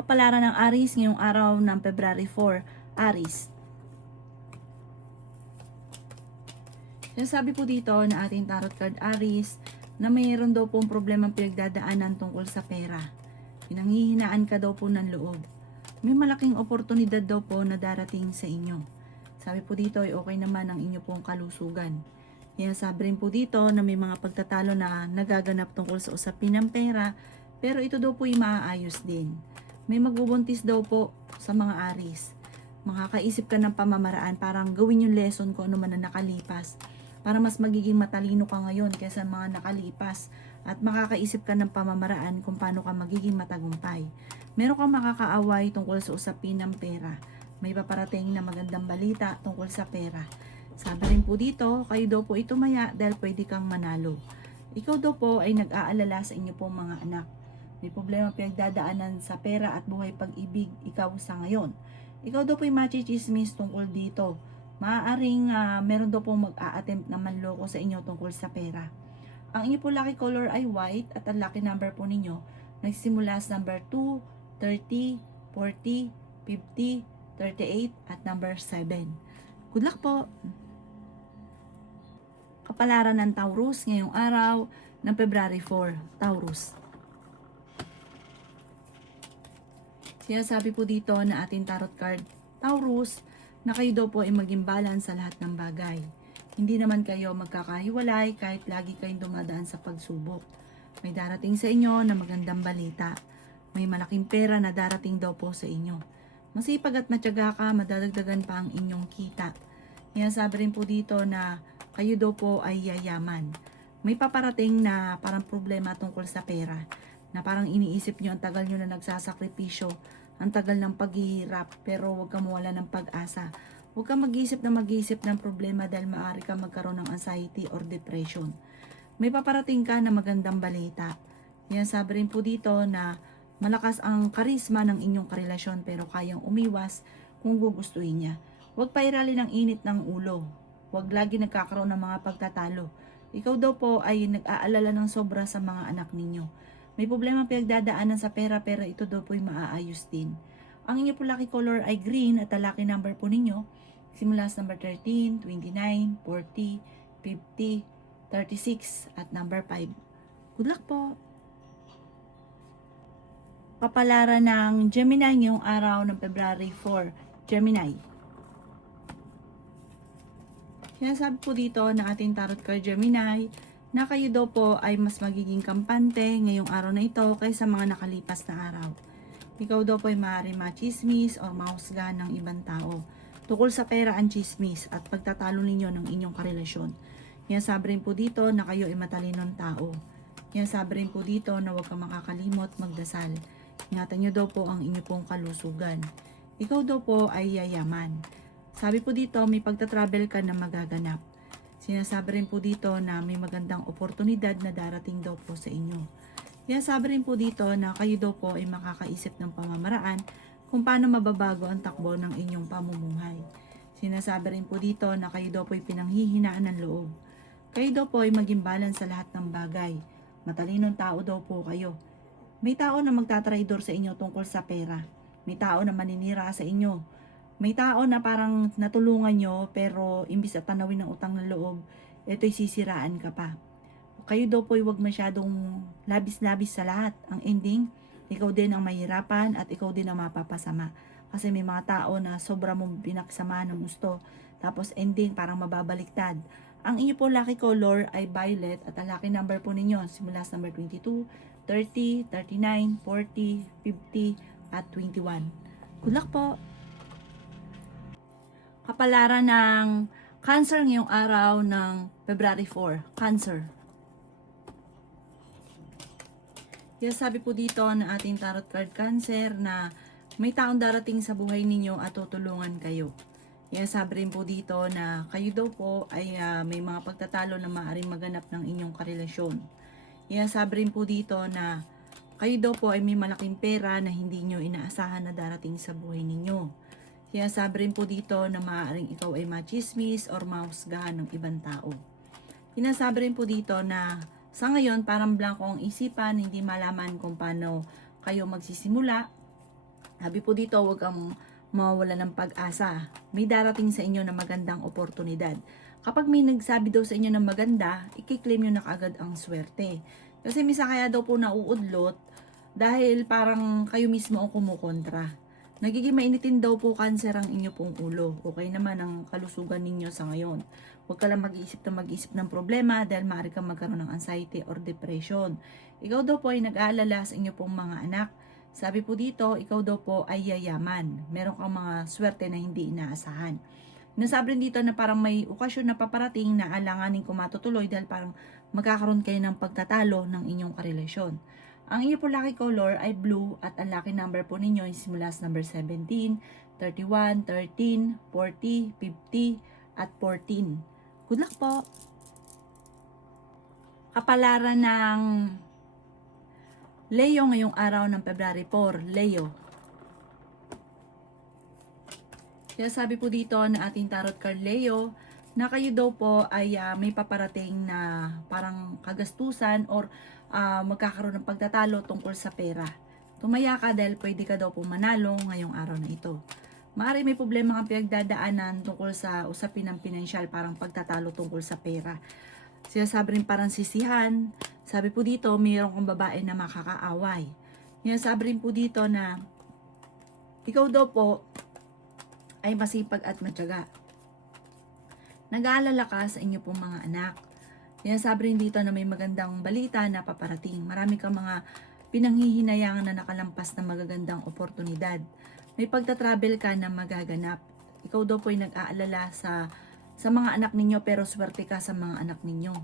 Kapalaran ng Aries ngayong araw ng February 4. Aries. Sinasabi po dito na ating tarot card Aries na mayroon daw pong problemang pinagdadaanan tungkol sa pera. Pinanghihinaan ka daw po ng loob. May malaking oportunidad daw po na darating sa inyo. Sabi po dito ay okay naman ang inyo pong kalusugan. Kaya sabi rin po dito na may mga pagtatalo na nagaganap tungkol sa usapin ng pera, pero ito daw po ay maaayos din. May magbubuntis daw po sa mga Aries. Makakaisip ka ng pamamaraan, parang gawin yung lesson ko ano man na nakalipas, para mas magiging matalino ka ngayon kaysa mga nakalipas, at makakaisip ka ng pamamaraan kung paano ka magiging matagumpay. Meron kang makakaaway tungkol sa usapin ng pera. May paparating na magandang balita tungkol sa pera. Sabi rin po dito, kayo daw po ito maya dahil pwede kang manalo. Ikaw daw po ay nag-aalala sa inyo pong mga anak. May problema pinagdadaanan sa pera at buhay pag-ibig ikaw sa ngayon. Ikaw daw po ay machichismis tungkol dito. Maaaring meron daw pong mag-a-attempt na manloko sa inyo tungkol sa pera. Ang inyo po lucky color ay white at ang lucky number po ninyo nagsimula sa number 2, 30, 40, 50, 38 at number 7. Good luck po! Kapalaran ng Taurus ngayong araw ng February 4. Taurus. Sinasabi po dito na ating tarot card Taurus na kayo daw po ay maging balance sa lahat ng bagay. Hindi naman kayo magkakahiwalay kahit lagi kayong dumadaan sa pagsubok. May darating sa inyo na magandang balita. May malaking pera na darating daw po sa inyo. Masipag at matyaga ka, madadagdagan pa ang inyong kita. Kaya sabi rin po dito na kayo daw po ay yayaman. May paparating na parang problema tungkol sa pera, na parang iniisip nyo ang tagal nyo na nagsasakripisyo, ang tagal ng paghihirap, pero huwag kang mawala ng pag-asa. Huwag kang mag-isip ng problema dahil maaari ka magkaroon ng anxiety or depression. May paparating ka na magandang balita. Yan sabi rin po dito na malakas ang karisma ng inyong karelasyon pero kayang umiwas kung gugustuhin niya. Huwag pairali ng init ng ulo. Huwag lagi nagkakaroon ng mga pagtatalo. Ikaw daw po ay nag-aalala ng sobra sa mga anak ninyo. May problema pinagdadaanan sa pera pero ito daw po ay maaayos din. Ang inyo po lucky color ay green at ang lucky number po ninyo simula sa number 13, 29, 40, 50, 36 at number 5. Good luck po! Kapalaran ng Gemini ngayong araw ng February 4. Gemini. Sinasabi po dito na ating tarot card Gemini na kayo daw po ay mas magiging kampante ngayong araw na ito kaysa mga nakalipas na araw. Ikaw daw po ay maaaring machismis o mahusgahan ng ibang tao. Tukol sa pera ang chismis at pagtatalo ninyo ng inyong karelasyon. Kaya sabi rin po dito na kayo ay matalinong tao. Kaya sabi rin po dito na huwag kang makakalimot magdasal. Ingatan nyo daw po ang inyong pong kalusugan. Ikaw daw po ay yayaman. Sabi po dito may pagtatravel ka na magaganap. Sinasabi rin po dito na may magandang oportunidad na darating daw po sa inyo. Kaya sabi rin po dito na kayo daw po ay makakaisip ng pamamaraan kung paano mababago ang takbo ng inyong pamumuhay. Sinasabi rin po dito na kayo daw po ay pinanghihinaan ng loob. Kayo daw po ay maging balance sa lahat ng bagay. Matalinong tao daw po kayo. May tao na magtatraidor sa inyo tungkol sa pera. May tao na maninira sa inyo. May tao na parang natulungan nyo pero imbis at tanawin ng utang ng loob, ito'y sisiraan ka pa. Kayo daw po ay huwag masyadong labis-labis sa lahat. Ang ending, ikaw din ang mahirapan at ikaw din ang mapapasama. Kasi may mga tao na sobra mong pinaksama ng gusto. Tapos ending, parang mababaliktad. Ang inyo po lucky color ay violet at ang lucky number po ninyo simula sa number 22, 30, 39, 40, 50 at 21. Good luck po! Kapalaran ng Cancer ngayong araw ng February 4. Cancer. Kaya sabi po dito na ating tarot card Cancer na may taong darating sa buhay ninyo at tutulungan kayo. Kaya sabi rin po dito na kayo daw po ay may mga pagtatalo na maaaring maganap ng inyong karelasyon. Kaya sabi rin po dito na kayo daw po ay may malaking pera na hindi nyo inaasahan na darating sa buhay ninyo. Kaya sabi rin po dito na maaaring ikaw ay machismis or mahusgahan ng ibang tao. Sinasabi rin po dito na sa ngayon parang blanco ang isipan, hindi malaman kung paano kayo magsisimula. Sabi po dito, huwag kang mawawala ng pag-asa. May darating sa inyo na magandang oportunidad. Kapag may nagsabi daw sa inyo na maganda, i-claim nyo na kaagad ang swerte. Kasi misa kaya daw po nauudlot dahil parang kayo mismo ang kumukontra. Nagiging mainitin daw po cancer ang inyo pong ulo. Okay naman ang kalusugan ninyo sa ngayon. Huwag ka lang mag-iisip ng problema dahil maaari kang magkaroon ng anxiety or depression. Ikaw daw po ay nag-aalala sa inyo pong mga anak. Sabi po dito, ikaw daw po ay yayaman. Meron kang mga swerte na hindi inaasahan. Nasabi rin dito na parang may okasyon na paparating na alanganin kung matutuloy dahil parang magkakaroon kayo ng pagtatalo ng inyong karelasyon. Ang inyo po lucky color ay blue at ang lucky number po ninyo ay simula sa number 17, 31, 13, 40, 50 at 14. Good luck po! Kapalaran ng Leo ngayong araw ng February 4, Leo. Kaya sabi po dito na ating tarot card Leo, na kayo daw po ay may paparating na parang kagastusan or magkakaroon ng pagtatalo tungkol sa pera. Tumaya ka dahil pwede ka daw po manalo ngayong araw na ito. Maaari may problema kang pinagdadaanan tungkol sa usapin ng pinansyal, parang pagtatalo tungkol sa pera. Sinasabi rin parang sisihan. Sabi po dito, mayroon kang babae na makakaaway. Sinasabi rin po dito na ikaw daw po ay masipag at matyaga. Nag-aalala ka sa inyo pong mga anak. Sinasabi rin dito na may magandang balita na paparating. Marami kang mga pinanghihinayangan na nakalampas na magagandang oportunidad. May pagta-travel ka na magaganap. Ikaw daw po ay nag-aalala sa mga anak ninyo pero swerte ka sa mga anak ninyo.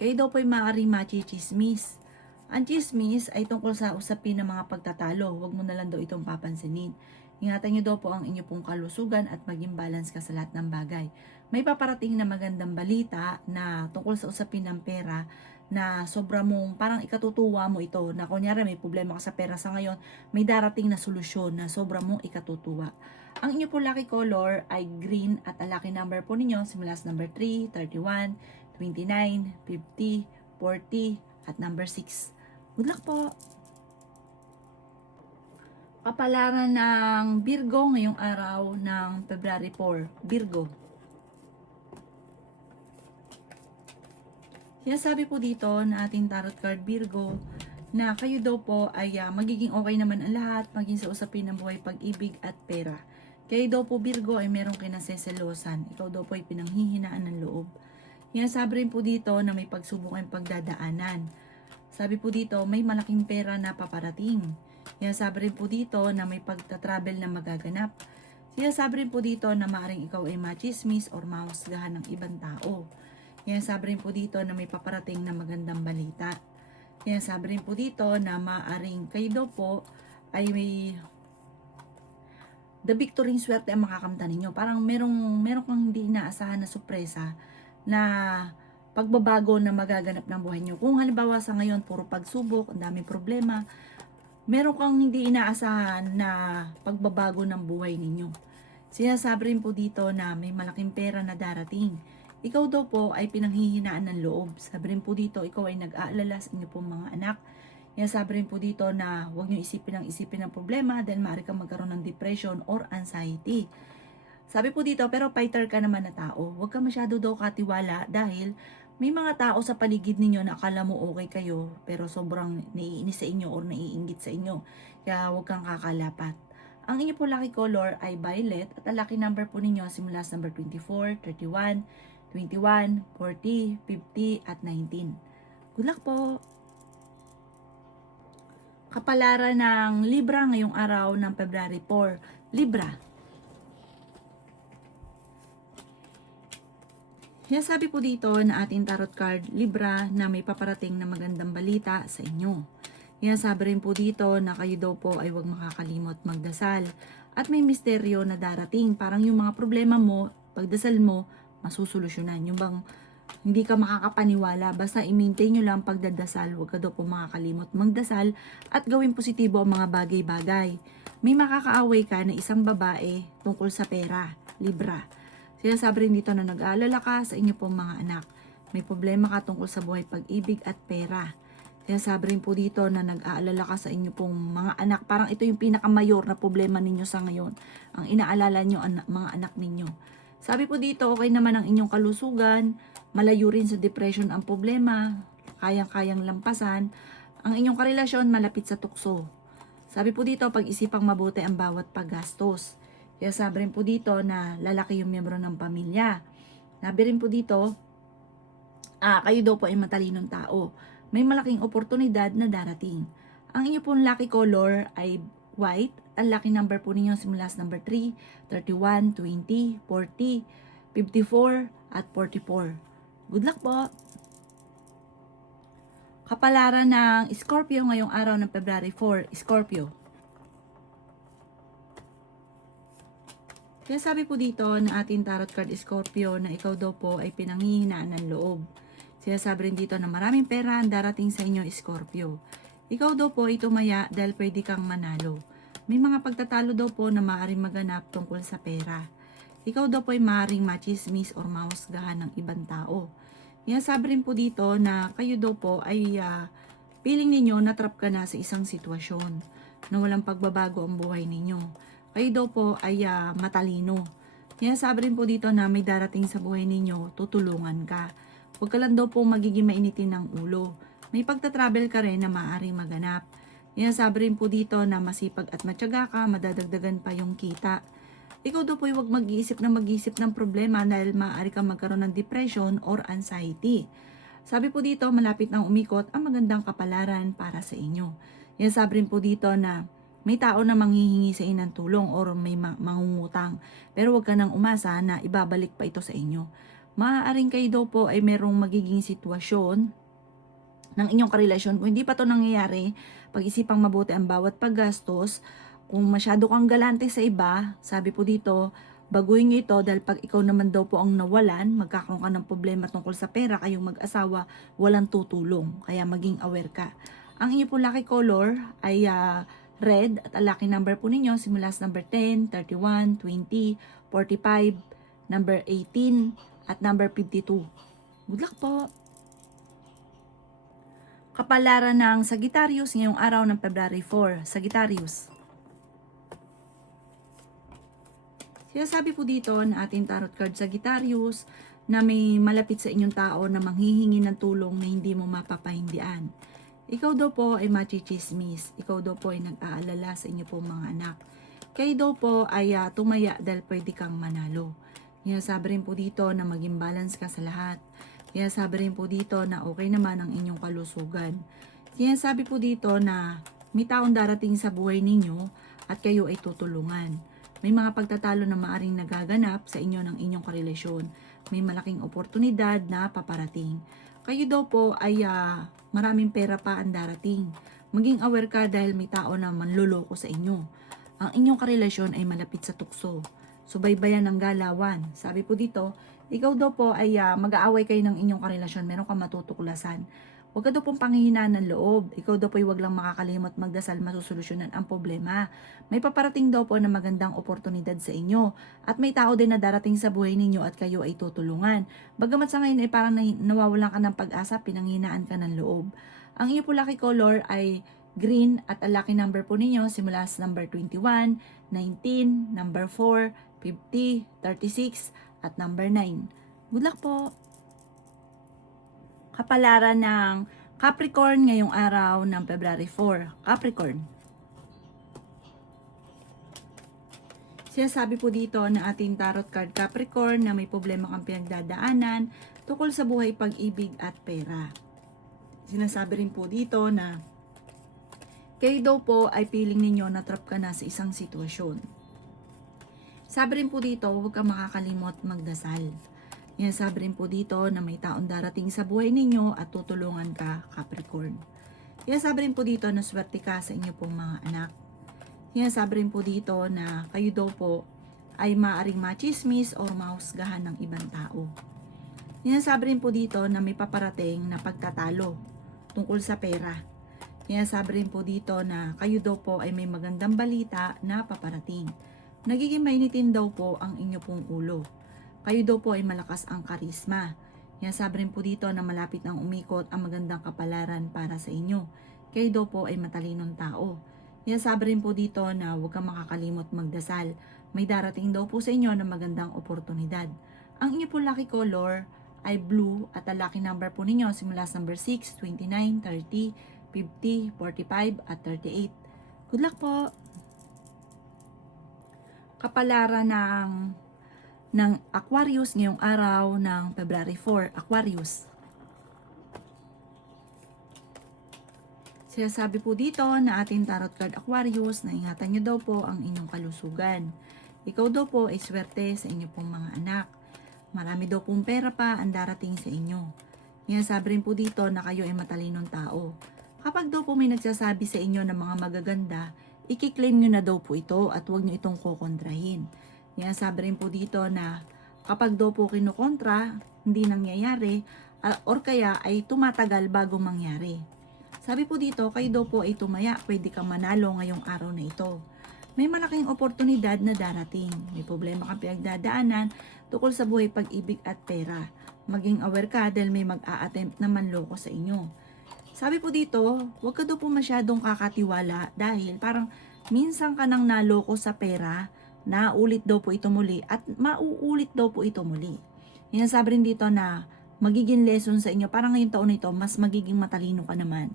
Kayo daw po ay maaari machismis. Ang chismis ay tungkol sa usapin ng mga pagtatalo. Huwag mo na lang daw itong papansinin. Ingatan nyo daw po ang inyo pong kalusugan at maging balance ka sa lahat ng bagay. May paparating na magandang balita na tungkol sa usapin ng pera na sobra mong parang ikatutuwa mo ito. Na kunyari may problema ka sa pera sa ngayon, may darating na solusyon na sobra mong ikatutuwa. Ang inyo po lucky color ay green at ang lucky number po ninyo simula sa number 3, 31, 29, 50, 40 at number 6. Good luck po! Kapalaran ng Virgo ngayong araw ng February 4. Virgo. Sinasabi po dito na ating tarot card Virgo na kayo daw po ay magiging okay naman ang lahat, maging sa usapin ng buhay, pag-ibig at pera. Kayo daw po Virgo ay meron kinaseselosan. Ikaw daw po ay pinanghihinaan ng loob. Sinasabi rin po dito na may pagsubok ang pagdadaanan. Sabi po dito may malaking pera na paparating. Sinasabi rin po dito na may pagta-travel na magaganap. Sinasabi rin po dito na maaaring ikaw ay machismis or mahusgahan ng ibang tao. Sinasabi rin po dito na may paparating na magandang balita. Sinasabi rin po dito na maaaring kayo daw po ay may the victory swerte ang makakamta ninyo. Parang merong kang hindi inaasahan na sorpresa na pagbabago na magaganap ng buhay nyo. Kung halimbawa sa ngayon puro pagsubok, ang daming problema, meron kang hindi inaasahan na pagbabago ng buhay ninyo. Sinasabi rin po dito na may malaking pera na darating. Ikaw daw po ay pinanghihinaan ng loob. Sabi rin po dito, ikaw ay nag-aalala sa inyo pong mga anak. Sinasabi rin po dito na huwag nyo isipin ng problema dahil maaari kang magkaroon ng depression or anxiety. Sabi po dito, pero fighter ka naman na tao. Huwag ka masyado daw katiwala dahil may mga tao sa paligid ninyo na akala mo okay kayo pero sobrang naiinis sa inyo or naiinggit sa inyo. Kaya huwag kang kakalapat. Ang inyo po lucky color ay violet at ang lucky number po ninyo simula sa number 24, 31, 21, 40, 50 at 19. Good luck po! Kapalaran ng Libra ngayong araw ng February 4. Libra. Sabi po dito na ating tarot card Libra na may paparating na magandang balita sa inyo. Sabi rin po dito na kayo daw po ay huwag makakalimot magdasal. At may misteryo na darating. Parang yung mga problema mo, pagdasal mo, masusolusyonan. Yung bang hindi ka makakapaniwala, basta i-maintain nyo lang pagdadasal, huwag ka daw po makakalimot magdasal at gawin positibo ang mga bagay-bagay. May makakaaway ka na isang babae tungkol sa pera, Libra. Sinasabi rin dito na nag-aalala ka sa inyo pong mga anak. May problema ka tungkol sa buhay, pag-ibig at pera. Kaya sabi rin po dito na nag-aalala ka sa inyo pong mga anak. Parang ito yung pinakamayor na problema ninyo sa ngayon. Ang inaalala nyo, mga anak ninyo. Sabi po dito, okay naman ang inyong kalusugan. Malayo rin sa depression ang problema. Kayang-kayang lampasan. Ang inyong karelasyon malapit sa tukso. Sabi po dito, pag-isipang mabuti ang bawat paggastos. Kaya sabi rin po dito na lalaki yung miyembro ng pamilya. Sabi rin po dito, kayo daw po ay matalinong tao. May malaking oportunidad na darating. Ang inyo pong lucky color ay white. Ang lucky number po ninyo simula sa number 3, 31, 20, 40, 54, at 44. Good luck po! Kapalaran ng Scorpio ngayong araw ng February 4, Scorpio. Kaya sabi po dito na ating tarot card Scorpio na ikaw daw po ay pinanghihinaan ng loob. Sinasabi rin dito na maraming pera ang darating sa inyo, Scorpio. Ikaw daw po ay tumaya dahil pwede kang manalo. May mga pagtatalo daw po na maaaring maganap tungkol sa pera. Ikaw daw po ay maaaring machismis or mahusgahan ng ibang tao. Sinasabi rin po dito na kayo daw po ay feeling ninyo na trap ka na sa isang sitwasyon na walang pagbabago ang buhay ninyo. Kayo daw po ay matalino. Sinasabi rin po dito na may darating sa buhay ninyo, tutulungan ka. Huwag ka lang daw po magiging mainitin ng ulo. May pagta-travel ka rin na maaaring maganap. Sabi rin po dito na masipag at matyaga ka, madadagdagan pa yung kita. Ikaw daw po huwag mag-iisip ng problema dahil maaari kang magkaroon ng depression or anxiety. Sabi po dito, malapit nang umikot ang magandang kapalaran para sa inyo. Sabi rin po dito na may tao na manghihingi sa inyo ng tulong or may mangungutang. Pero huwag ka nang umasa na ibabalik pa ito sa inyo. Maaaring kayo daw po ay merong magiging sitwasyon ng inyong karelasyon. Kung hindi pa ito nangyayari, pag-isipang mabuti ang bawat paggastos. Kung masyado kang galante sa iba, sabi po dito, baguhin nyo ito dahil pag ikaw naman daw po ang nawalan, magkakaroon ka ng problema tungkol sa pera, kayong mag-asawa, walang tutulong. Kaya maging aware ka. Ang inyo po lucky color ay red at ang lucky number po ninyo simula sa number 10, 31, 20, 45, number 18, at number 52. Good luck po! Kapalaran ng Sagittarius ngayong araw ng February 4. Sagittarius. Sinasabi po dito na ating tarot card Sagittarius na may malapit sa inyong tao na manghihingi ng tulong na hindi mo mapapahindian. Ikaw daw po ay machichismis. Ikaw daw po ay nag-aalala sa inyo pong mga anak. Kayo daw po ay tumaya dahil pwede kang manalo. Sabi rin po dito na maging balance ka sa lahat. Sabi rin po dito na okay naman ang inyong kalusugan. Sabi po dito na may taong darating sa buhay ninyo at kayo ay tutulungan. May mga pagtatalo na maaring nagaganap sa inyo ng inyong karelasyon. May malaking oportunidad na paparating. Kayo daw po ay maraming pera pa ang darating. Maging aware ka dahil may tao na manloloko sa inyo. Ang inyong karelasyon ay malapit sa tukso. Subaybayan ng galawan. Sabi po dito, ikaw daw po ay mag-aaway kayo ng inyong karelasyon. Meron kang matutuklasan. Huwag ka daw pong panghihinaan ng loob. Ikaw daw po ay huwag lang makakalimot magdasal, masusolusyonan ang problema. May paparating daw po na magandang oportunidad sa inyo. At may tao din na darating sa buhay ninyo at kayo ay tutulungan. Bagamat sa ngayon ay parang nawawalan ka ng pag-asa, pinanghinaan ka ng loob. Ang iyo po lucky color ay green at ang lucky number po ninyo simula sa number 21, 19, number 4, 50, 36, at number 9. Good luck po! Kapalaran ng Capricorn ngayong araw ng February 4. Capricorn. Sinasabi po dito na ating tarot card Capricorn na may problema kang pinagdadaanan tungkol sa buhay, pag-ibig at pera. Sinasabi rin po dito na kayo daw po ay feeling ninyo na trap ka na sa isang sitwasyon. Sabi rin po dito, huwag kang makakalimot magdasal. Sabi rin po dito na may taong darating sa buhay ninyo at tutulungan ka, Capricorn. Sabi rin po dito na swerte ka sa inyo pong mga anak. Sabi rin po dito na kayo daw po ay maaaring machismis o mahusgahan ng ibang tao. Sabi rin po dito na may paparating na pagtatalo tungkol sa pera. Sabi rin po dito na kayo daw po ay may magandang balita na paparating. Nagiging mainitin daw po ang inyo pong ulo. Kayo daw po ay malakas ang karisma. Yan, sabi rin po dito na malapit nang umikot ang magandang kapalaran para sa inyo. Kayo daw po ay matalinong tao. Yan, sabi rin po dito na huwag kang makakalimot magdasal. May darating daw po sa inyo na magandang oportunidad. Ang inyo po lucky color ay blue at ang lucky number po ninyo simula sa number 6, 29, 30, 50, 45 at 38. Good luck po! Kapalaran ng Aquarius ngayong araw ng February 4, Aquarius. Sinasabi po dito na ating tarot card Aquarius na ingatan nyo daw po ang inyong kalusugan. Ikaw daw po ay swerte sa inyo pong mga anak. Marami daw pong pera pa ang darating sa inyo. Sinasabi rin po dito na kayo ay matalinong tao. Kapag daw po may nagsasabi sa inyo ng mga magaganda, i-claim nyo na daw po ito at huwag nyo itong kukontrahin. Sinasabi rin po dito na kapag daw po kinukontra, hindi nangyayari or kaya ay tumatagal bago mangyari. Sabi po dito, kayo daw po ay tumaya, pwede kang manalo ngayong araw na ito. May malaking oportunidad na darating. May problema kang pinagdadaanan tungkol sa buhay, pag-ibig at pera. Maging aware ka dahil may mag-a-attempt na manloko sa inyo. Sabi po dito, huwag ka daw po masyadong kakatiwala dahil parang minsan ka nang naloko sa pera, naulit daw po ito muli at mauulit daw po ito muli. Yan, sabi rin dito na magiging lesson sa inyo. Parang ngayong taon na ito, mas magiging matalino ka naman.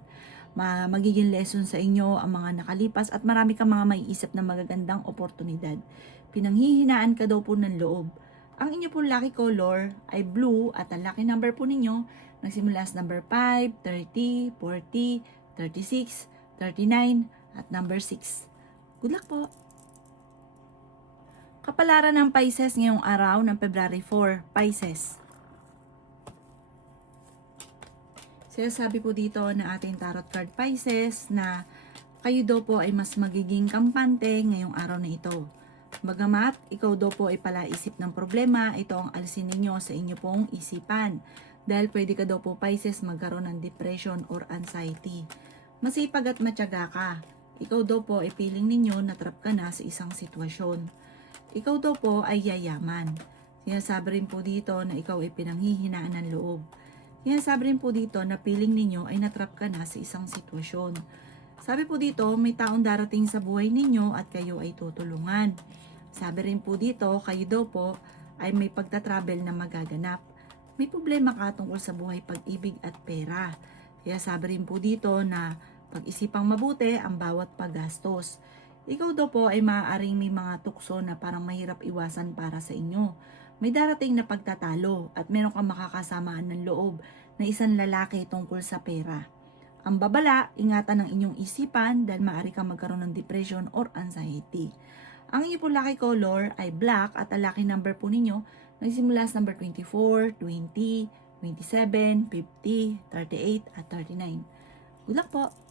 Magiging lesson sa inyo ang mga nakalipas at marami kang mga maiisip na magagandang oportunidad. Pinanghihinaan ka daw po ng loob. Ang inyo po lucky color ay blue at ang lucky number po ninyo nagsimula sa number 5, 30, 40, 36, 39 at number 6. Good luck po! Kapalaran ng Pisces ngayong araw ng February 4, Pisces. Sinasabi po dito na ating tarot card Pisces na kayo daw po ay mas magiging kampante ngayong araw na ito. Bagamat ikaw daw po ay palaisip ng problema, ito ang alisin ninyo sa inyo pong isipan. Dahil pwede ka daw po Pisces magkaroon ng depression or anxiety. Masipag at matyaga ka. Ikaw daw po ay feeling ninyo na trap ka na sa isang sitwasyon. Ikaw daw po ay yayaman. Sinasabi rin po dito na ikaw ay pinanghihinaan ng loob. Sinasabi rin po dito na feeling ninyo ay natrap ka na sa isang sitwasyon. Sabi po dito, may taong darating sa buhay ninyo at kayo ay tutulungan. Sabi rin po dito, kayo daw po ay may pagta-travel na magaganap. May problema ka tungkol sa buhay, pag-ibig at pera. Kaya sabi rin po dito na pag-isipang mabuti ang bawat paggastos. Ikaw daw po ay maaaring may mga tukso na parang mahirap iwasan para sa inyo. May darating na pagtatalo at meron kang makakasamaan ng loob na isang lalaki tungkol sa pera. Ang babala, ingatan ng inyong isipan dahil maaari kang magkaroon ng depression or anxiety. Ang inyong po lucky color ay black at ang lucky number po ninyo nagsimula sa number 24, 20, 27, 50, 38 at 39. Good luck po!